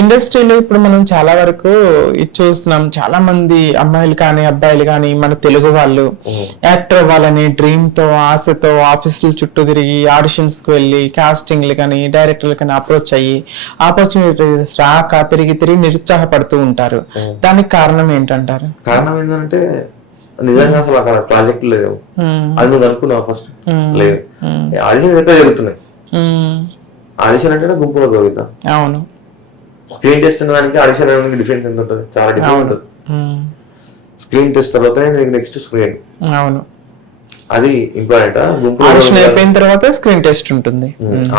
ఇండస్ట్రీలో ఇప్పుడు మనం చాలా వరకు ఇది చూస్తున్నాం, చాలా మంది అమ్మాయిలు కానీ అబ్బాయిలు కానీ మన తెలుగు వాళ్ళు యాక్టర్ అవ్వాలని డ్రీమ్ తో ఆశతో ఆఫీసుల చుట్టూ తిరిగి ఆడిషన్స్ కి వెళ్ళి కాస్టింగ్లు కానీ డైరెక్టర్లు కానీ అప్రోచ్ అయ్యి ఆపర్చునిటీస్ రాక తిరిగి తిరిగి నిరుత్సాహపడుతూ ఉంటారు. దానికి కారణం ఏంటంటారు? కారణం ఏంటంటే నిజంగా అసలు అక్కడ ప్రాజెక్ట్ లేవు. అది నువ్వు అనుకున్నావు ఫస్ట్ లేదు. ఆడిషన్ ఎక్కడ జరుగుతున్నాయి? ఆడిషన్ అంటే గుంపులో కవిత. అవును. స్క్రీన్ టెస్ట్ దానికి ఆడిషన్ అనేది డిఫరెన్స్ ఎంత ఉంటుంది? చాలా డిఫరెంట్ ఉంటుంది. స్క్రీన్ టెస్ట్ తర్వాత నెక్స్ట్ స్క్రీన్. అవును, అది ఇంపార్టెంట్. ఆడిషన్ అయిపోయిన తర్వాత స్క్రీన్ టెస్ట్ ఉంటుంది.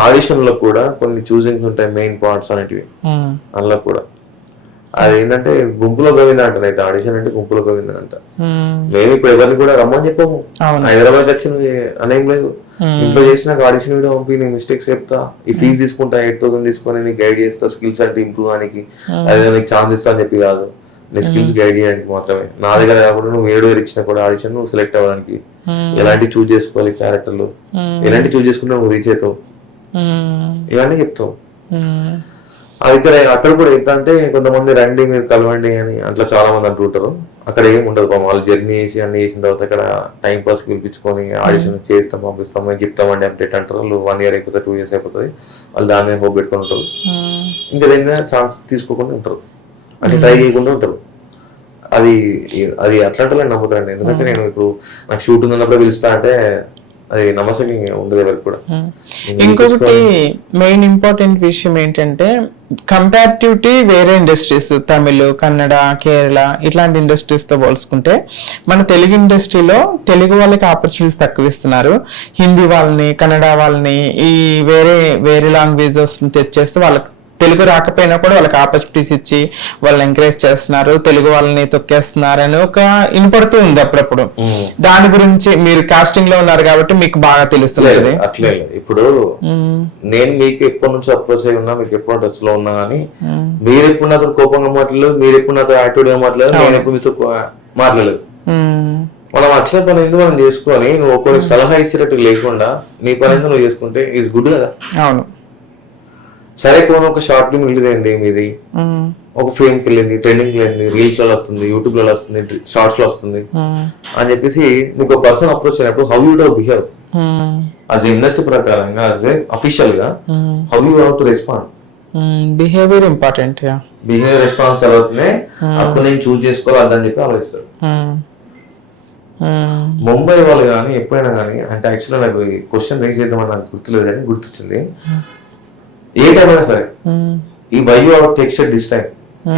ఆడిషన్ లో కూడా కొన్ని చూసింగ్స్ ఉంటాయి, మెయిన్ పార్ట్స్ అనేటివి. అందులో కూడా అది ఏంటంటే గుంపులో గోవింద అంటారు. అయితే ఆడిషన్ అంటే గుంపులో గోవింద అంట. మేము ఇప్పుడు ఎవరిని కూడా రమ్మని చెప్పాము. హైదరాబాద్ వచ్చిన అనేం లేదు. ఇంట్లో చేసిన ఆడిషన్ వీడియో పంపి నేను మిస్టేక్స్ చెప్తా, ఈ ఫీజు తీసుకుంటా 8,000 తీసుకొని నీకు గైడ్ చేస్తా స్కిల్స్ అంటే ఇంప్రూవ్ అనికి, అదే నీకు ఛాన్స్ ఇస్తా అని చెప్పి కాదు, నీ స్కిల్స్ గైడ్ చేయడానికి మాత్రమే. నా దగ్గర కాకుండా నువ్వు 7,000 ఇచ్చినా కూడా ఆడిషన్ నువ్వు సెలెక్ట్ అవ్వడానికి ఎలాంటి చూజ్ చేసుకోవాలి క్యారెక్టర్లు, ఎలాంటి చూజ్ చేసుకుంటే నువ్వు రీచ్ అవుతావు, ఇవన్నీ చెప్తావు. అది ఇక్కడ అక్కడ కూడా ఎంత అంటే కొంతమంది రండి మీరు కలవండి అని అట్లా చాలా మంది అంటుంటారు. అక్కడ ఏమి ఉండదు పాపం. వాళ్ళు జర్నీ చేసి అన్ని చేసిన తర్వాత ఇక్కడ టైం పాస్ పిలిపించుకొని ఆడిషన్ చేస్తాం పంపిస్తాం మేము చెప్తామండి అప్డేట్ అంటారు. వాళ్ళు 1 year అయిపోతుంది, 2 years అయిపోతుంది. వాళ్ళు దాని మీద హోప్ పెట్టుకొని ఉంటారు. ఇంకా దేని ఛాన్స్ తీసుకోకుండా ఉంటారు, అంటే ట్రై చేయకుండా ఉంటారు. అది అది అట్లాంటి నమ్ముతారండి. ఎందుకంటే నేను ఇప్పుడు నాకు షూట్ ఉన్నప్పుడు పిలుస్తా అంటే అది నమ్మకం ఉండదు ఎవరికి కూడా. ఇంకొకటి మెయిన్ ఇంపార్టెంట్ విషయం ఏంటంటే కంపారిటివిటీ వేరే ఇండస్ట్రీస్, తమిళ్, కన్నడ, కేరళ ఇట్లాంటి ఇండస్ట్రీస్ తో పోల్చుకుంటే మన తెలుగు ఇండస్ట్రీలో తెలుగు వాళ్ళకి ఆపర్చునిటీస్ తక్కువ ఇస్తున్నారు. హిందీ వాళ్ళని, కన్నడ వాళ్ళని, ఈ వేరే లాంగ్వేజెస్ తెచ్చేస్తే వాళ్ళకి తెలుగు రాకపోయినా కూడా వాళ్ళకి ఆపర్చునిటీస్ ఇచ్చి వాళ్ళని ఎంకరేజ్ చేస్తున్నారు, తెలుగు వాళ్ళని తొక్కేస్తున్నారు అని ఒక వినపడుతూ ఉంది అప్పుడప్పుడు. దాని గురించి మీరు కాస్టింగ్ లో ఉన్నారు కాబట్టి మీకు బాగా తెలుస్తుంది. అట్లే ఇప్పుడు నేను మీకు ఎప్పటి నుంచి అప్రోచ్ అయి ఉన్నా, మీకు ఎప్పుడు టచ్ లో ఉన్నా కానీ మీరు ఎప్పుడు నాతో కోపంగా మాట్లాడలేదు, మీరు ఎప్పుడు నాతో యాక్టివ్ గా మాట్లాడలేదు, నేను ఎప్పుడు మీతో మాట్లాడలేదు. మనం వచ్చిన పని ఎందుకు మనం చేసుకొని నువ్వు ఒకరికి సలహా ఇచ్చేటట్టు లేకుండా నీ పని ఎందుకు నువ్వు చేసుకుంటే ఈజ్ గుడ్ కదా. అవును. సరే పోను ఒక షార్ట్ ఫిల్మ్ రిలీజ్ అయింది మీది, ఒక ఫేమ్ కి వెళ్ళింది, ట్రెండింగ్ కి వెళ్ళింది, రీల్స్ లో వస్తుంది, యూట్యూబ్ లో వస్తుంది, షార్ట్స్ లో వస్తుంది అని చెప్పేసి నీకు పర్సన్ అప్రోచ్ అయినప్పుడు how you do behave as industry ప్రకారంగా, యాజ్ అఫీషియల్ గా how you have to respond. Behaviour important. Behaviour response తర్వాతనే అప్పుడు నేను చూస్ చేసుకోవాలి అని చెప్పి ఆలోచిస్తాడు. ముంబై వాళ్ళు కానీ ఎప్పుడైనా కానీ అంటే యాక్చువల్గా నాకు క్వశ్చన్ రేజ్ చేద్దామని నాకు గుర్తులేదు కానీ గుర్తొచ్చింది. ఏ టైం అయినా సరే ఈ why you are text this time,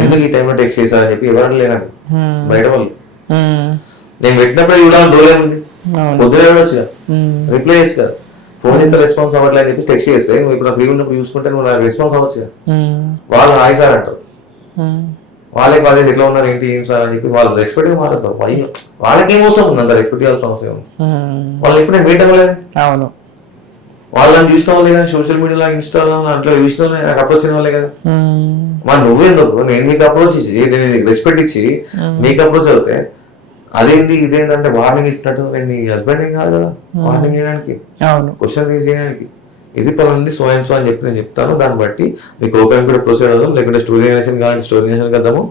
ఎందుకు ఈ టైంలో టెక్స్ట్ చేశారని చెప్పి ఎవరైనా లేనండి బయట వాళ్ళు. నేను పెట్టినప్పుడు చూడాలని డోలే ఉంది, పొద్దున వెళ్ళొచ్చు రిప్లై చేసి కదా, ఫోన్ ఎంత రెస్పాన్స్ అవ్వట్లేదు అని చెప్పి టెక్స్ట్ చేస్తే నువ్వు ఇప్పుడు ఫ్రీ ఉన్నప్పుడు చూసుకుంటే నువ్వు నాకు రెస్పాన్స్ అవ్వచ్చు కదా. వాళ్ళు హాయ్ సార్ అంటారు, వాళ్ళే కాలేజ్ ఎట్లా ఉన్నారు ఏంటి ఏం సార్ అని చెప్పి వాళ్ళు రెస్పెక్ట్ గా మాట్లాడతారు. వాళ్ళకేం అవసరం ఉంది అంత రెస్పెక్ట్ ఇవ్వాల్సిన అవసరం ఉంది. వాళ్ళని ఎప్పుడు నేను మీట్ అవ్వలేదు. అవును, వాళ్ళని చూసిన వాళ్ళే కదా, సోషల్ మీడియాలో ఇన్స్టాలో అట్లా చూసిన వాళ్ళే నాకు అప్రోచ్ అయిన వాళ్ళే కదా. మరి నువ్వేందుకు నేను నీకు అప్రోచ్ ఇచ్చి నేను నీకు రెస్పెక్ట్ ఇచ్చి నీకు అప్రోచ్ అవుతే అదేంటి ఇదేంటంటే వార్నింగ్ ఇచ్చినట్టు నేను నీ హస్బెండ్ ఏం కాదు కదా వార్నింగ్ చేయడానికి, క్వశ్చన్ రేజ్ చేయడానికి. ఇది పలాంది సో అండ్ సో అని చెప్పి నేను చెప్తాను. దాన్ని బట్టి మీకు ఓపెన్ కూడా ప్రొసీడ్ అవుదాం, లేకుంటే స్టోరీ నేషన్ కావాలంటే స్టోరీ నేషన్ కద్దాము,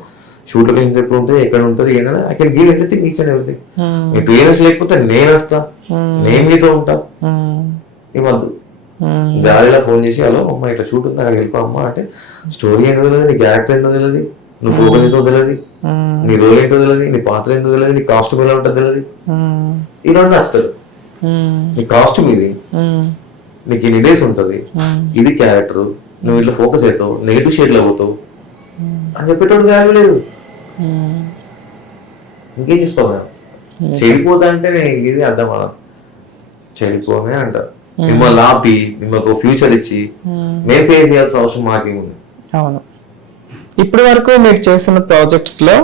షూట్ లొకేషన్ ఎప్పుడు ఉంటుంది, ఎక్కడ ఉంటుంది, ఏదైనా I can give everything, each and everything. Me parents లేకపోతే నేను వస్తా, నేను మీతో ఉంటా. ఇవ్వద్దు గాలిలో ఫోన్ చేసి హలో అమ్మ ఇట్లా షూట్ ఉంది అక్కడ వెళ్ళిపో అమ్మ అంటే స్టోరీ ఏంటో తెలియదు, నీ క్యారెక్టర్ ఏంటో తెలియదు, నువ్వు ఫోకస్ ఏంటో తెలియదు, నీ రోల్ ఏంటో తెలియదు, నీ పాత్ర ఏంటో తెలియదు, నీ కాస్ట్యూమ్ ఎలా ఉంటుందో తెలియదు. ఈ రెండు నచ్చుతాడు. నీ కాస్ట్యూమ్ ఇది, నీకు ఇన్ని డేస్ ఉంటుంది, ఇది క్యారెక్టర్, నువ్వు ఇట్లా ఫోకస్ అవుతావు, నెగిటివ్ షేడ్ లో పోతావు అని చెప్పేటోడు వాల్యూ లేదు. ఇంకేం చేస్తావు మేము చెడిపోతా అంటే ఇది అర్థం అలా చెడిపోమే అంటారు. మిమ్మల్ని ఆపి మిమ్మల్ని ఒక ఫ్యూచర్ ఇచ్చి మేము ఫేస్ చేయాల్సిన అవసరం మాకేముంది. అవును. ఇప్పటి వరకు మీరు చేసిన ప్రాజెక్ట్స్ లో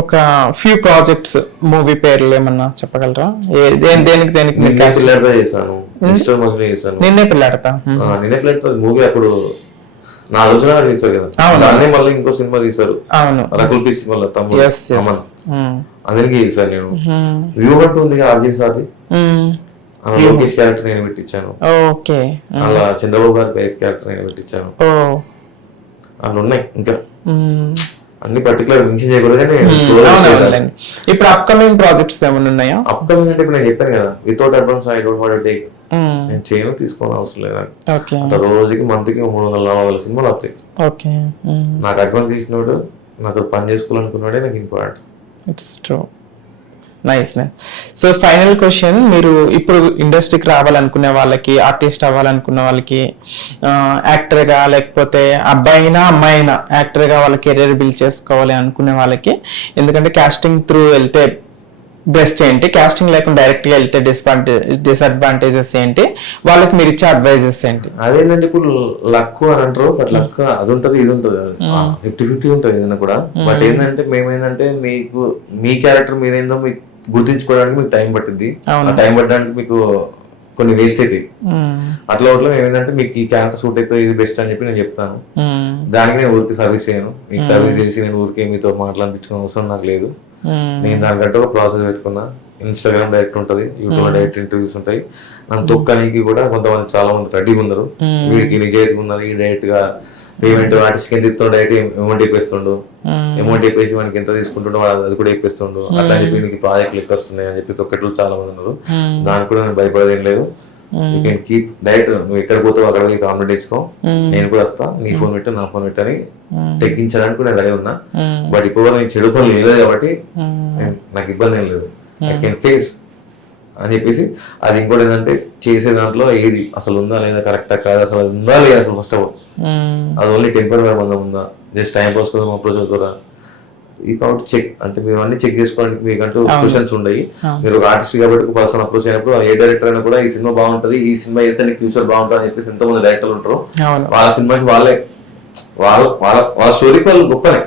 ఒక ఫ్యూ ప్రాజెక్ట్స్ మూవీ పేర్లు ఏమన్నా చెప్పగలరా? దేనికి చేశాను, నిన్నే పిల్లాడతా మూవీ అప్పుడు 4 రోజులు తీసారు కదా, దాన్ని మళ్ళీ ఇంకో సినిమా తీసారు రకుల్ పీస్ వాళ్ళ తమ్ముడు అమన్, అందరికి చేశాను నేను. వ్యూ హట్ ఉంది ఆర్జీ సార్ది, లోకేష్ క్యారెక్టర్ నేను పెట్టించాను, అలా చంద్రబాబు గారి వైఫ్ క్యారెక్టర్ నేను పెట్టించాను. అలా ఉన్నాయి ఇంకా మ్మ్. అన్ని పర్టికులర్ మెన్షన్ చేయకూడదు కానీ అవునవునులేండి. ఇప్పుడు అప్కమింగ్ ప్రాజెక్ట్స్ ఏమైనా ఉన్నాయా? అప్కమింగ్ అంటే ఇప్పుడు నేను చెప్పాను కదా, without advance I don't want take. నేను చేయను, తీసుకోవడం అవసరం లేదు నాకు. ఓకే అంత రోజుకి మంత్కి 300-400 సినిమాలు వస్తాయి. ఓకే. నాకు అడ్వాన్స్ తీసినోడు నాతో పని చేసుకోవాలనుకున్నాడే నాకు important. It's true. Nice nice. So final question, మీరు ఇప్పుడు ఇండస్ట్రీకి రావాలనుకునే వాళ్ళకి, ఆర్టిస్ట్ అవ్వాలనుకున్న వాళ్ళకి, యాక్టర్గా లేకపోతే అబ్బాయి అయినా అమ్మాయి అయినా యాక్టర్గా వాళ్ళ కెరీర్ బిల్డ్ చేసుకోవాలి అనుకునే వాళ్ళకి, ఎందుకంటే కాస్టింగ్ త్రూ వెళ్తే బెస్ట్ ఏంటి, కాస్టింగ్ లేకుండా డైరెక్ట్గా వెళ్తే డిసడ్వాంటేజెస్ ఏంటి, వాళ్ళకి మీరు ఇచ్చే అడ్వైజెస్ ఏంటి? అదేంటంటే ఇప్పుడు లక్ అని అంటారు, బట్ లక్ అది ఉంటుంది ఇది ఉంటుంది, 50-50 ఉంటుంది ఏదైనా కూడా. బట్ ఏంటంటే మేమేంటంటే మీకు మీ క్యారెక్టర్ మీరేందో మీకు గుర్తించుకోవడానికి మీకు టైం పట్టింది. ఆ టైం పట్టడానికి మీకు కొన్ని వేస్ట్ అవుతాయి. అట్లా ఏంటంటే మీకు ఈ క్యారెక్టర్ సూట్ అవుతుంది, ఇది బెస్ట్ అని చెప్పి నేను చెప్తాను. దానికి నేను ఊరికి సర్వీస్ చేయను. మీకు సర్వీస్ చేసి నేను ఊరికే మీతో మాట్లాడించుకునే అవసరం నాకు లేదు. నేను దానికంటే ఒక ప్రాసెస్ పెట్టుకున్నా. ఇన్స్టాగ్రామ్ డైరెక్ట్ ఉంటుంది, యూట్యూబ్ లో డైరెక్ట్ ఇంటర్వ్యూస్ ఉంటాయి. నన్ను తొక్కడానికి కూడా కొంతమంది చాలా మంది రెడీగా ఉన్నారు. వీడికి నిజాయితీగా ఉన్నది, డైరెక్ట్ గా పేమెంట్ ఆర్టిస్ట్ ఎంత ఇస్తుండో డైరెక్ట్ అమౌంట్ ఇప్పేస్తుండు, అమౌంట్ ఇప్పేసి మనకి ఎంత తీసుకుంటుండో వాడు అది కూడా ఇప్పేస్తుండు. అట్లా చెప్పి నీకు ప్రాజెక్టులు ఎక్కొస్తున్నాయి అని చెప్పి తొక్కట్లు చాలా మంది ఉన్నారు. దానికి కూడా నేను భయపడేదేం లేదు. యూ కెన్ కీప్ డైరెక్ట్, నువ్వు ఎక్కడ పోతావు అక్కడ పోయి కాంప్లీట్ చేసుకో, నేను కూడా వస్తా, నీ ఫోన్ పెట్టు నా ఫోన్ పెట్టని తెగించడానికి కూడా నేను రెడీ ఉన్నా. బట్ ఇప్పుడు నేను చెడు పనులు లేదు కాబట్టి నాకు ఇబ్బంది ఏం లేదు. ఐ కెన్ ఫేస్ అని చెప్పేసి. అది ఇంకోటి ఏంటంటే చేసే దాంట్లో ఏది అసలు ఉందా లేదా, కరెక్టా కాదు, అసలు ఉందా లేదా, అసలు ఫస్ట్ ఆఫ్ ఆల్ అది ఓన్లీ టెంపరీ మందం ఉందా, జస్ట్ టైం పాస్ కోసం అప్రోచ్ అవుతారా, ఈ కౌంట్ చెక్ అంటే మీరు అన్ని చెక్ చేసుకోవడానికి మీకంటూ క్వశ్చన్స్ ఉన్నాయి. మీరు ఒక ఆర్టిస్ట్ కాబట్టి ఒక పర్సన్ అప్రోచ్ అయినప్పుడు ఏ డైరెక్టర్ అయినా కూడా ఈ సినిమా బాగుంటది, ఈ సినిమా చేస్తే నీకు ఫ్యూచర్ బాగుంటుంది అని చెప్పేసి ఎంతో మంది డైరెక్టర్లు ఉంటారు. వాళ్ళ సినిమాకి వాళ్ళ స్టోరీకి వాళ్ళు గొప్పనే.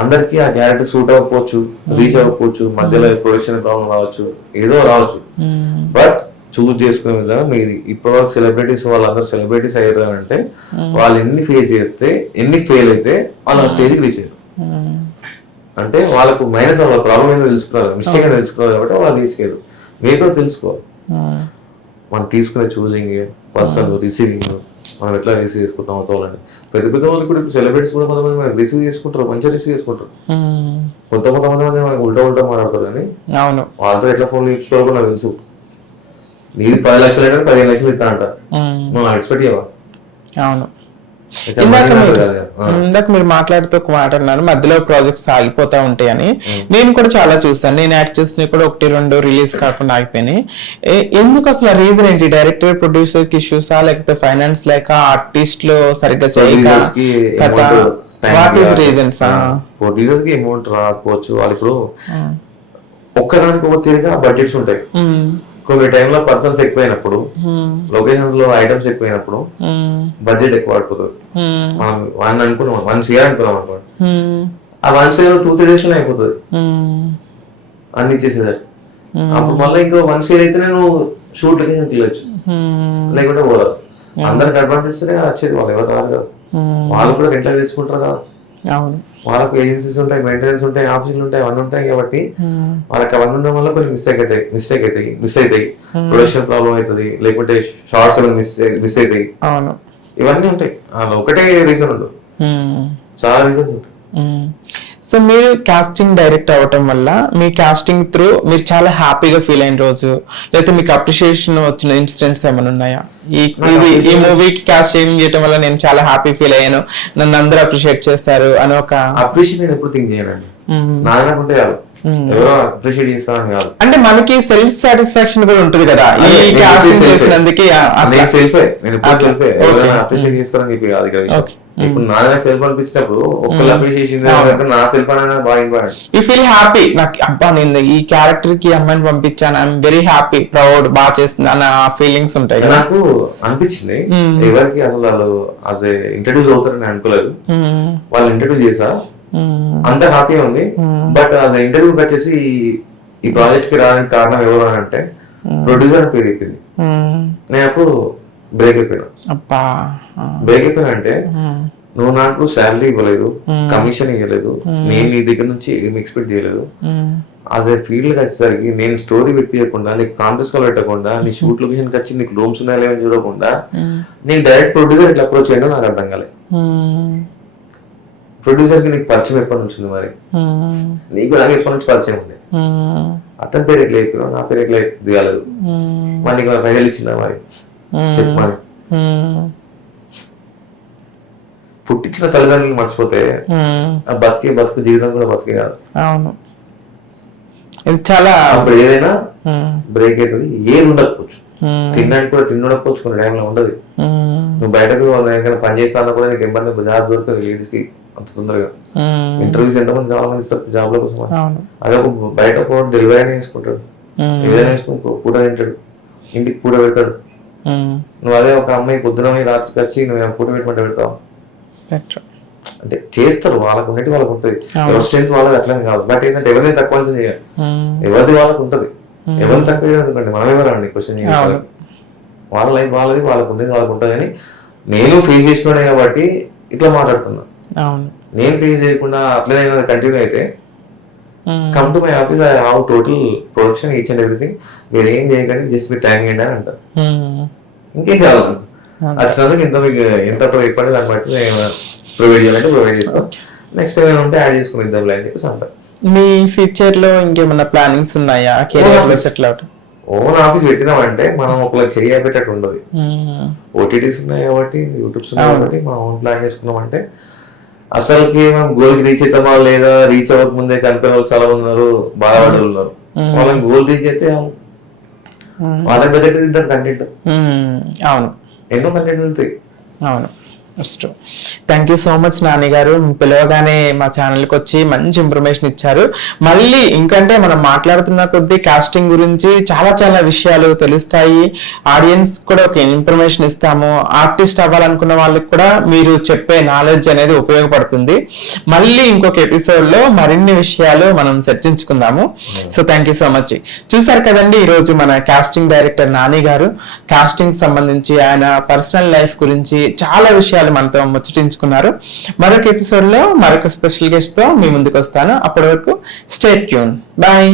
అందరికి ఆ క్యారెక్టర్ సూట్ అవ్వకపోవచ్చు, రీచ్ అవ్వకపోవచ్చు, మధ్యలో ప్రొడక్షన్ ప్రాబ్లం రావచ్చు, ఏదో రావచ్చు. బట్ చూస్ చేసుకునే విధంగా మీది ఇప్పటివరకు సెలబ్రిటీస్ వాళ్ళందరూ సెలబ్రిటీస్ అయ్యారు అంటే వాళ్ళు ఎన్ని ఫేస్ చేస్తే ఎన్ని ఫెయిల్ అయితే వాళ్ళు ఆ స్టేజ్కి రీచ్ అయ్యారు. అంటే వాళ్ళకు మైనస్ వాళ్ళ ప్రాబ్లం ఏంటో తెలుసుకున్నారు, మిస్టేక్ ఏంటో తెలుసుకున్నారు కాబట్టి వాళ్ళు రీచ్ అయ్యారు. మీరు కూడా తెలుసుకోవాలి. మనం తీసుకునే చూసింగ్, పర్సన్ రిసీవింగ్, మనం ఎట్లా రిసీవ్ చేసుకుంటాం అవుతామని. పెద్ద పెద్ద వాళ్ళు కూడా ఇప్పుడు సెలబ్రిటీస్ కూడా కొంతమంది మనకి రిసీవ్ చేసుకుంటారు, మంచిగా రిసీవ్ చేసుకుంటారు. కొంతమంది మనకి ఉల్టా మాట్లాడతారు కానీ వాళ్ళతో ఎట్లా ఫోన్లు ఇచ్చుకోవాలో నాకు తెలుసు. నీది 10 లక్షలు అయితే 15 లక్షలు ఇస్తా అంట, నువ్వు ఎక్స్పెక్ట్ చేయవా? అవును. ఇందాక మీరు మాట్లాడుతూ ఒక మాట అన్నారు, మధ్యలో ప్రాజెక్ట్స్ ఆగిపోతా ఉంటాయని. నేను కూడా చాలా చూసాను. నేను యాక్ట్ చేసిన కూడా 1-2 రిలీజ్ కాకుండా ఆగిపోయినాయి. ఎందుకు అసలు రీజన్ ఏంటి? డైరెక్టర్ ప్రొడ్యూసర్ కి ఇష్యూసా, లేకపోతే ఫైనాన్స్ లేక, ఆర్టిస్ట్ లో సరిగ్గా చేయక, వాట్ ఈస్ రీజన్స్? ప్రొడ్యూసర్స్ కి అమౌంట్ రాకపోవచ్చు. వాళ్ళు ఇప్పుడు ఒక్కదానికి ఒక తిరిగా బడ్జెట్స్ ఉంటాయి. కొన్ని టైంలో పర్సన్స్ ఎక్కువైనప్పుడు, లొకేషన్ లో ఐటమ్స్ ఎక్కువైనప్పుడు బడ్జెట్ ఎక్కువ పడిపోతుంది. మనం 1 CR అనుకున్నాం అనుకోండి, ఆ 1 CR 2-3 days లో అయిపోతుంది అన్ని ఇచ్చేసేదాన్ని. అప్పుడు మళ్ళీ ఇంకో 1 CR అయితేనే నువ్వు షూట్ లొకేషన్ వెళ్ళొచ్చు, లేకుంటే పోరాదు. అందరికి అడ్వాన్స్ ఇస్తేనే వచ్చేది, వాళ్ళు ఎవరు రాదు కదా. వాళ్ళు కూడా రెంట్లా తెచ్చుకుంటారు కదా, వాళ్ళకు ఏజెన్సీస్ ఉంటాయి, మెయింటెనెన్స్ ఉంటాయి, ఆఫీసులు ఉంటాయి, అవన్నీ ఉంటాయి. కాబట్టి వాళ్ళకి అవన్నీ ఉండడం వల్ల కొన్ని మిస్ అవుతాయి. ప్రొడక్షన్ ప్రాబ్లం అవుతుంది, లేకపోతే షార్ట్స్ మిస్ అవుతాయి. ఇవన్నీ ఉంటాయి. ఒకటే రీజన్ ఉండదు, చాలా రీజన్స్ ఉంటాయి. సో మీరు కాస్టింగ్ డైరెక్ట్ అవ్వటం వల్ల మీ కాస్టింగ్ త్రూ మీరు చాలా హ్యాపీగా ఫీల్ అయిన రోజు, లేకపోతే మీకు అప్రిషియేషన్ వచ్చిన ఇన్సిడెంట్స్ ఏమైనా ఉన్నాయా? ఈ మూవీకి కాస్టింగ్ చేయడం వల్ల నేను చాలా హ్యాపీ ఫీల్ అయ్యాను, నన్ను అందరూ అప్రిషియేట్ చేస్తారు అని ఒక అప్రిషియేషన్ ఎప్పుడు థింక్ చేయాలండి. నాకుంటే ఎవరో అప్రిషియేట్ చేస్తారని కాదు, అంటే మనకి సెల్ఫ్ సాటిస్ఫాక్షన్ కూడా ఉంటుంది కదా ఈ కాస్టింగ్ చేసినందుకు. అప్రిషియేట్ చేస్తారని చెప్పి కాదు ఇక్కడ. ఇప్పుడు నాది సెల్ఫ్ అనిపించినప్పుడు ఒక్కళ్ళు అప్రిషియేషన్ నా సెల్ఫ్ అనేది బాగా ఇంపార్టెంట్. యూ ఫీల్ హ్యాపీ, నాకు అబ్బా నేను ఈ క్యారెక్టర్ కి అమ్మాయిని పంపించాను, ఐఎమ్ వెరీ హ్యాపీ, ప్రౌడ్, బాగా చేస్తుంది అన్న ఫీలింగ్స్ ఉంటాయి. నాకు అనిపించింది ఎవరికి అసలు వాళ్ళు యాజ్ ఏ ఇంట్రడ్యూస్ అవుతారని అనుకోలేదు. వాళ్ళు ఇంట్రడ్యూస్ చేసా అంత హ్యాపీ ఉంది. బట్ అది ఇంటర్వ్యూకి వచ్చేసి ఈ ప్రాజెక్ట్ కి రావడానికి కారణం ఎవరు అని అంటే ప్రొడ్యూసర్ పేరు చెప్పింది. నేను అప్పుడు బ్రేక్ అయిపోయినా. అంటే నువ్వు నాకు శాలరీ ఇవ్వలేదు, కమిషన్ ఇవ్వలేదు, నేను నీ దగ్గర నుంచి ఏం ఎక్స్పెక్ట్ చేయలేదు. యాజ్ ఏ ఫీల్డ్ వచ్చేసరికి నేను స్టోరీ పెట్టకుండా, నీకు కాంప్లెక్స్ కాల్ పెట్టకుండా, నీ షూట్ లొకేషన్ వచ్చి నీకు రూమ్స్ ఉన్నాయో లేవని చూడకుండా నేను డైరెక్ట్ ప్రొడ్యూసర్ ఇట్లా అప్రోచ్ చేయడం నాకు అర్థం కాలేదు. ప్రొడ్యూసర్ కి నీకు పరిచయం ఎప్పటి నుంచి ఉంది మరి? నీకు నాకు ఎప్పటి నుంచి పరిచయం ఉంది? అతని పేరు ఎట్లా ఎక్కువ, నా పేరు ఎట్లా దిగాలేదు? మరి నీకు పైసలు ఇచ్చిందా మరి? చెప్పు మరి. పుట్టించిన తల్లిదండ్రులు మర్చిపోతే ఆ బతుకు జీవితం కూడా బతికే కాదు. అవును, ఇది చాలా అప్పుడు ఏదైనా బ్రేక్ అవుతుంది. ఏది ఉండకపోవచ్చు, తినడానికి కూడా తిండకపోవచ్చు, కొన్ని టైంలో ఉండదు. నువ్వు బయటకు ఎక్కడైనా పని చేస్తాను కూడా నీకు ఇబ్బంది, జాబ్ దొరకదు లేడీస్ కి అంత తొందరగా. ఇంటర్వ్యూస్ ఎంతమంది చాలా మంది ఇస్తారు జాబ్ల కోసం. అదే బయట పోవడం డెలివరీ అయినా వేసుకుంటాడు, ఏదైనా వేసుకుని పూట తింటాడు, ఇంటికి పూట పెడతాడు. నువ్వు అదే ఒక అమ్మాయి పొద్దున రాత్రికి వచ్చి నువ్వు పూట పెట్టమంటే పెడతావు అంటే చేస్తారు. వాళ్ళకు ఉన్నట్టు వాళ్ళకు ఉంటుంది, ఎవరి స్ట్రెంత్ వాళ్ళకి అట్లనే కాదు. బట్ ఏంటంటే ఎవరిని తక్కువ చేయాలి, ఎవరిది వాళ్ళకు ఉంటుంది. ఎవరిని తక్కువ చేయడానికి మనం ఎవరండి క్వశ్చన్ చేయాలి. వాళ్ళ లైఫ్ వాళ్ళది, వాళ్ళకు ఉండేది వాళ్ళకు ఉంటుంది. కానీ నేను ఫేస్ చేసుకునే కాబట్టి ఇట్లా మాట్లాడుతున్నా. నేను ఫేస్ చేయకుండా అట్లనే కంటిన్యూ అయితే come to my office, I have total production, each and everything. మీరు ఏం చేయకండి, జస్ట్ మీరు టైం చేయండి అని అంటారు. ఇంకేం కావాలి వచ్చినందుకు ఇంత మీకు ఎంత ఇప్పటి దాన్ని బట్టి ప్రొవైడ్ చేయాలంటే ప్రొవైడ్ చేస్తాం. నెక్స్ట్ ఏమైనా ఉంటే యాడ్ చేసుకుని ఇద్దాం అని చెప్పేసి అంటారు. మీ ఫ్యూచర్ లో ఇంకేమన్నా ప్లానింగ్స్ ఉన్నాయా కెరీర్ లో సెటిల్ అవటం? ఓన్ ఆఫీస్ పెట్టినామంటే మనం ఒకరికి చేయబెట్టట్టు ఉండదు. ఓటీటీస్ ఉన్నాయి కాబట్టి, యూట్యూబ్స్ ఉన్నాయి కాబట్టి మనం ఓన్ ప్లాన్ చేసుకున్నామంటే అసలుకి మనం గోల్ రీచ్ అవుతామా లేదా, రీచ్ అవ్వక ముందే చనిపోయిన వాళ్ళు చాలా మంది ఉన్నారు, బాధపడే ఉన్నారు. వాళ్ళని గోల్ రీచ్ అయితే వాళ్ళకి బడ్జెట్ ఇద్దరు కంటెంట్. అవును, ఎన్నో కంటెంట్ వెళ్తాయి. అవును, thank you so much Nani గారు. పిలవగానే మా ఛానల్కి వచ్చి మంచి ఇన్ఫర్మేషన్ ఇచ్చారు. మళ్ళీ ఇంకంటే మనం మాట్లాడుతున్న కొద్దీ కాస్టింగ్ గురించి చాలా చాలా విషయాలు తెలుస్తాయి. ఆడియన్స్ కూడా ఒక ఇన్ఫర్మేషన్ ఇస్తాము. ఆర్టిస్ట్ అవ్వాలనుకున్న వాళ్ళకి కూడా మీరు చెప్పే నాలెడ్జ్ అనేది ఉపయోగపడుతుంది. మళ్ళీ ఇంకొక ఎపిసోడ్ లో మరిన్ని విషయాలు మనం చర్చించుకుందాము. So thank you so much. చూసారు కదండి, ఈరోజు మన కాస్టింగ్ డైరెక్టర్ నాని గారు కాస్టింగ్ సంబంధించి ఆయన పర్సనల్ లైఫ్ గురించి చాలా విషయాలు మనతో ముచ్చటించుకున్నారు. మరొక ఎపిసోడ్ లో మరొక స్పెషల్ గెస్ట్ తో మీ ముందుకు వస్తాను. అప్పటి వరకు స్టే ట్యూన్. బాయ్.